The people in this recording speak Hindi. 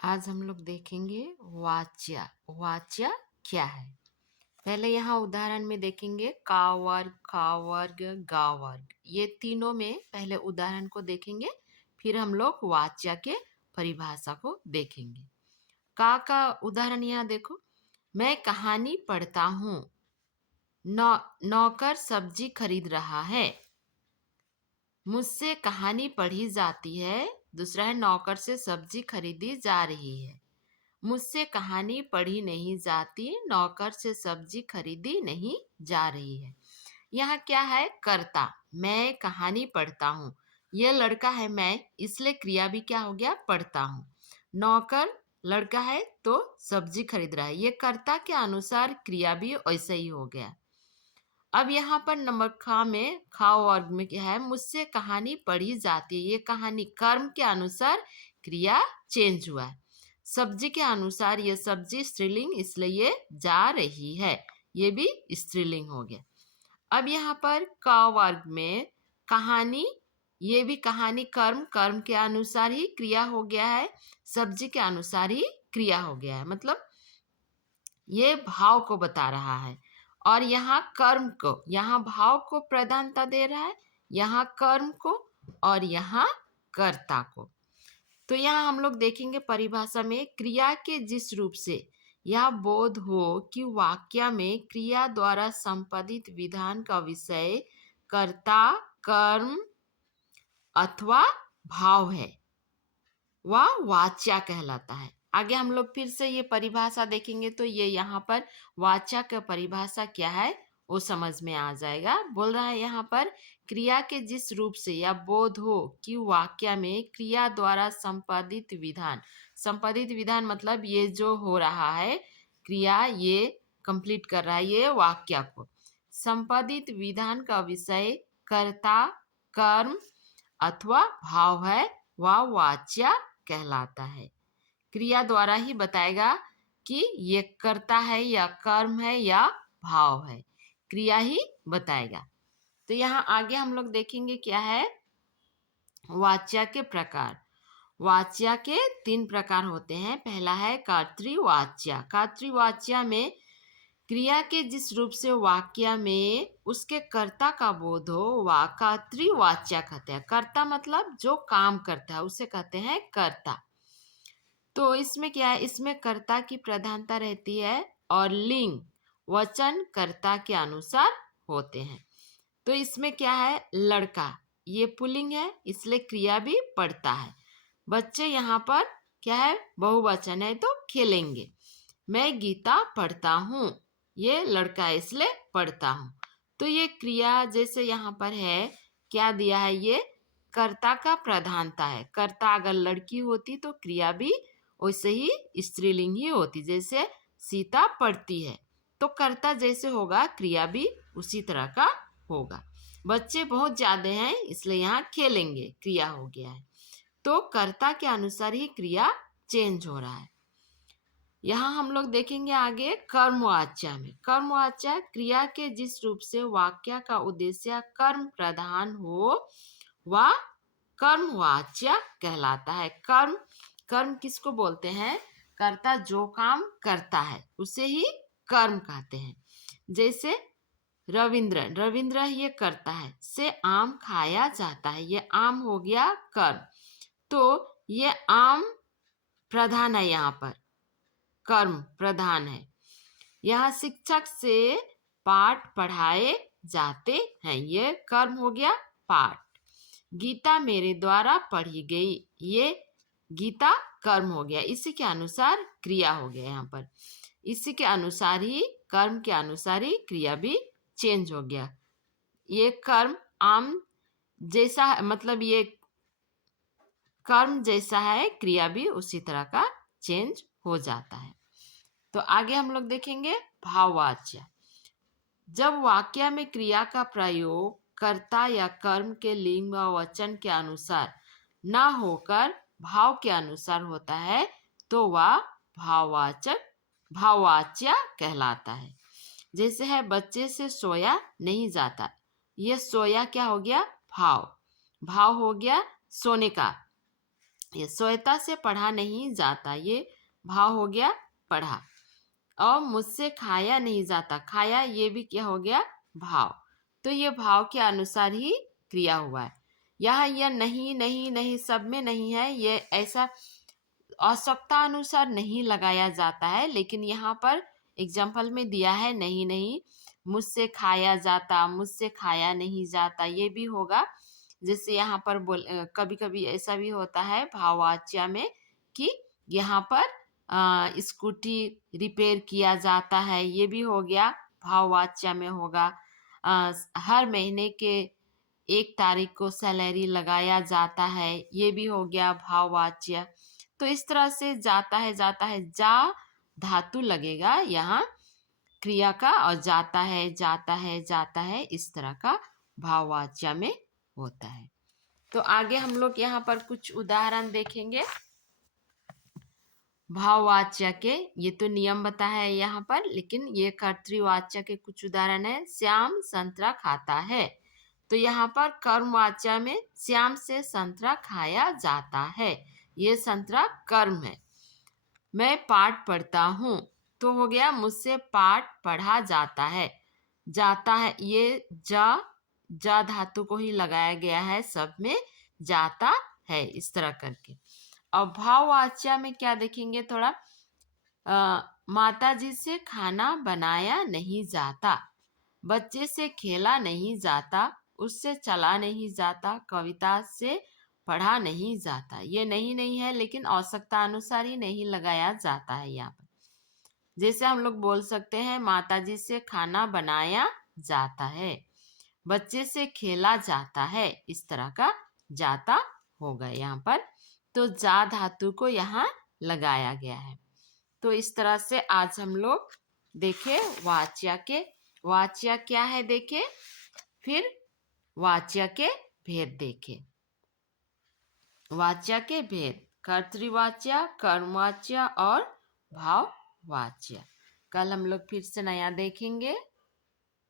आज हम लोग देखेंगे वाच्या। वाच्या क्या है? पहले यहाँ उदाहरण में देखेंगे का वर्ग, खा वर्ग, गा वर्ग। ये तीनों में पहले उदाहरण को देखेंगे, फिर हम लोग वाच्या के परिभाषा को देखेंगे। का उदाहरण यहाँ देखो। मैं कहानी पढ़ता हूँ। नौकर सब्जी खरीद रहा है। मुझसे कहानी पढ़ी जाती है। दूसरा है नौकर से सब्जी खरीदी जा रही है। मुझसे कहानी पढ़ी नहीं जाती, नौकर से सब्जी खरीदी नहीं जा रही है। यहाँ क्या है? कर्ता। मैं कहानी पढ़ता हूँ। ये लड़का है मैं, इसलिए क्रिया भी क्या हो गया? पढ़ता हूँ। नौकर लड़का है तो सब्जी खरीद रहा है। ये कर्ता के अनुसार क्रिया भी वैसे ही हो गया। अब यहाँ पर नंबर खा में, खा वर्ग में क्या है? मुझसे कहानी पढ़ी जाती है। ये कहानी कर्म के अनुसार क्रिया चेंज हुआ है। सब्जी के अनुसार ये सब्जी स्त्रीलिंग, इसलिए ये जा रही है, ये भी स्त्रीलिंग हो गया। अब यहाँ पर क वर्ग में कहानी, ये भी कहानी कर्म, कर्म के अनुसार ही क्रिया हो गया है। सब्जी के अनुसार ही क्रिया हो गया है, मतलब ये भाव को बता रहा है। और यहाँ कर्म को, यहाँ भाव को प्रधानता दे रहा है, यहाँ कर्म को और यहाँ कर्ता को। तो यहाँ हम लोग देखेंगे परिभाषा में, क्रिया के जिस रूप से यह बोध हो कि वाक्य में क्रिया द्वारा संपादित विधान का विषय कर्ता, कर्म अथवा भाव है, वह वाच्या कहलाता है। आगे हम लोग फिर से ये परिभाषा देखेंगे तो ये यहाँ पर वाच्या का परिभाषा क्या है वो समझ में आ जाएगा। बोल रहा है यहाँ पर, क्रिया के जिस रूप से या बोध हो कि वाक्य में क्रिया द्वारा संपादित विधान, संपादित विधान मतलब ये जो हो रहा है क्रिया, ये कंप्लीट कर रहा है ये वाक्य को। संपादित विधान का विषय कर्ता, कर्म अथवा भाव है, वह वाच्या कहलाता है। क्रिया द्वारा ही बताएगा कि ये कर्ता है या कर्म है या भाव है, क्रिया ही बताएगा। तो यहाँ आगे हम लोग देखेंगे क्या है? वाच्या के प्रकार। वाच्या के 3 प्रकार होते हैं। पहला है कर्तृवाच्या। कर्तृवाच्या में क्रिया के जिस रूप से वाक्य में उसके कर्ता का बोध हो, वह कर्तृवाच्या कहते हैं। कर्ता मतलब जो काम करता है उसे कहते हैं कर्ता। तो इसमें क्या है? इसमें कर्ता की प्रधानता रहती है और लिंग वचन कर्ता के अनुसार होते हैं। तो इसमें क्या है? लड़का, ये पुल्लिंग है इसलिए क्रिया भी पढ़ता है। बच्चे यहाँ पर क्या है? बहुवचन है तो खेलेंगे। मैं गीता पढ़ता हूँ, ये लड़का है इसलिए पढ़ता हूँ। तो ये क्रिया जैसे यहाँ पर है, क्या दिया है? ये कर्ता का प्रधानता है। कर्ता अगर लड़की होती तो क्रिया भी वैसे ही स्त्रीलिंग ही होती। जैसे सीता पढ़ती है तो कर्ता जैसे होगा क्रिया भी उसी तरह का होगा। बच्चे बहुत ज्यादा हैं इसलिए यहाँ खेलेंगे, क्रिया हो गया है। तो कर्ता के अनुसार ही क्रिया चेंज हो रहा है। यहाँ हम लोग देखेंगे आगे कर्मवाच्या में। कर्मवाच्या क्रिया के जिस रूप से वाक्य का उद्देश्य कर्म प्रधान हो, वह कर्मवाच्या कहलाता है। कर्म, कर्म किसको बोलते हैं? कर्ता जो काम करता है उसे ही कर्म कहते हैं। जैसे रविंद्र, रविंद्र ये करता है, से आम खाया जाता है, ये आम हो गया कर्म। तो ये आम प्रधान है, यहाँ पर कर्म प्रधान है। यहाँ शिक्षक से पाठ पढ़ाए जाते हैं, ये कर्म हो गया पाठ। गीता मेरे द्वारा पढ़ी गई, ये गीता कर्म हो गया। इसी के अनुसार क्रिया हो गया। यहाँ पर इसी के अनुसार ही, कर्म के अनुसार ही क्रिया भी चेंज हो गया। ये कर्म आम जैसा, मतलब ये कर्म जैसा है, क्रिया भी उसी तरह का चेंज हो जाता है। तो आगे हम लोग देखेंगे भाववाच्या। जब वाक्य में क्रिया का प्रयोग कर्ता या कर्म के लिंग व वचन के अनुसार न होकर भाव के अनुसार होता है तो वह भाववाचक, भाववाच्या कहलाता है। जैसे है बच्चे से सोया नहीं जाता, यह सोया क्या हो गया? भाव, भाव हो गया सोने का। ये श्वेता से पढ़ा नहीं जाता, ये भाव हो गया पढ़ा। और मुझसे खाया नहीं जाता, खाया ये भी क्या हो गया भाव। तो ये भाव के अनुसार ही क्रिया हुआ है। यहाँ यह नहीं नहीं नहीं सब में नहीं है, ये ऐसा आवश्यकता अनुसार नहीं लगाया जाता है, लेकिन यहाँ पर एग्जाम्पल में दिया है नहीं नहीं, मुझसे खाया जाता, मुझसे खाया नहीं जाता, ये भी होगा। जैसे यहाँ पर कभी कभी ऐसा भी होता है भाववाच्य में कि यहाँ पर स्कूटी रिपेयर किया जाता है, ये भी हो गया भाववाच्य में होगा। हर महीने के 1 तारीख को सैलरी लगाया जाता है, ये भी हो गया भाववाच्य। तो इस तरह से जाता है जा धातु लगेगा यहाँ क्रिया का, और जाता है इस तरह का भाववाच्य में होता है। तो आगे हम लोग यहाँ पर कुछ उदाहरण देखेंगे भाववाच्य के। ये तो नियम बता है यहाँ पर, लेकिन ये कर्तृवाच्य के कुछ उदाहरण है। श्याम संतरा खाता है, तो यहाँ पर कर्मवाच्य में श्याम से संतरा खाया जाता है, ये संतरा कर्म है। मैं पाठ पढ़ता हूँ, तो हो गया मुझसे पाठ पढ़ा जाता है। जाता है ये जा धातु को ही लगाया गया है, सब में जाता है इस तरह करके। और भाववाच्य में क्या देखेंगे थोड़ा, माता जी से खाना बनाया नहीं जाता, बच्चे से खेला नहीं जाता, उससे चला नहीं जाता, कविता से पढ़ा नहीं जाता। ये नहीं नहीं है, लेकिन आवश्यकता अनुसार ही नहीं लगाया जाता है यहाँ पर। जैसे हम लोग बोल सकते हैं माता जी से खाना बनाया जाता है, बच्चे से खेला जाता है, इस तरह का जाता होगा यहाँ पर। तो जा धातु को यहाँ लगाया गया है। तो इस तरह से आज हम लोग देखे वाच्य के, वाच्य क्या है देखे, फिर वाच्य के भेद देखे। वाच्य के भेद कर्तृवाच्य, कर्मवाच्य और भाववाच्य। कल हम लोग फिर से नया देखेंगे।